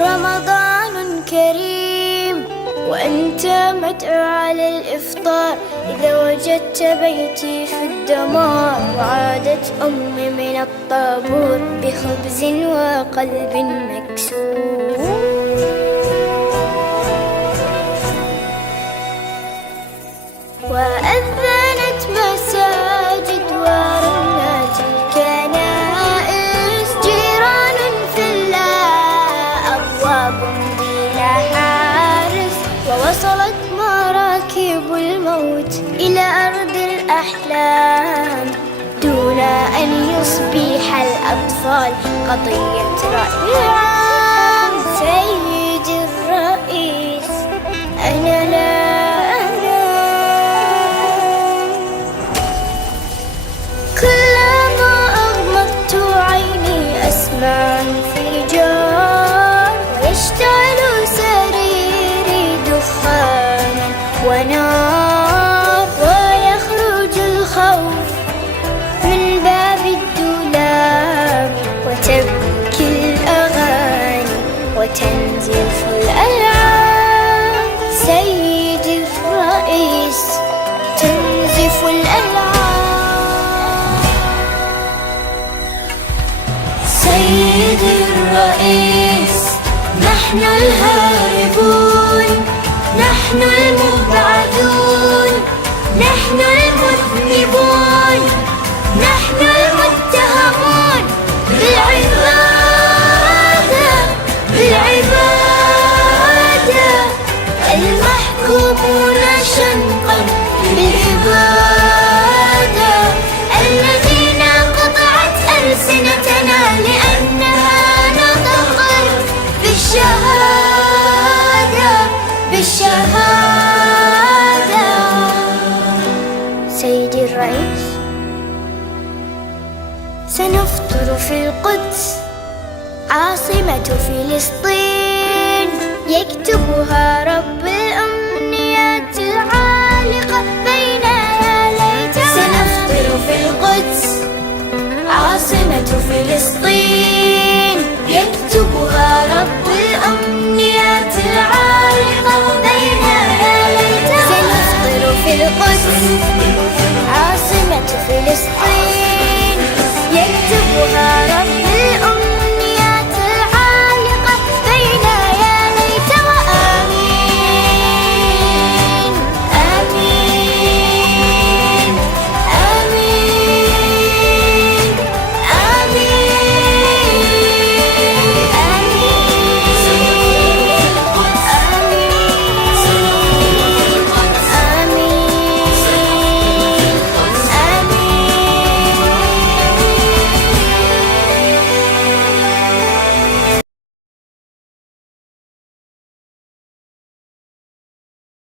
رمضان كريم وأنت مدعو على الإفطار، إذا وجدت بيتي في الدمار وعادت أمي من الطابور بخبز وقلب مكسور. وأذنت مساجد ورنت الكنائس، جيران في الله أبواب بلا حارس، ووصلت مراكب الموت إلى أرض الأحلام دون أن يصبح الأطفال قضية رأي عام. سيدي الرئيس أنا لا مع انفجار، ويشتعل سريري دخانا ونار، ويخرج الخوف من باب الدولاب، وتبكي الأغاني وتنزف الألعاب. سيدي الرئيس تنزف الألعاب. سيدي الرئيس نحن الهاربون، نحن المبعدون، نحن المذنبون، نحن المتهمون بالعبادة، بالعبادة، المحكومون شنقا بالإبادة، الذين قطعت ألسنتنا لأنها نطقت بالشهادة، بالشهادة. سيدي الرئيس سنفطر في القدس عاصمة فلسطين، يكتبها رب الأمنيات العالقة بين يا ليتها. سنفطر في القدس عاصمة فلسطين، يكتبها رب الأمنيات العالقة بين يا ليتها. سنفطر في القدس عاصمة فلسطين.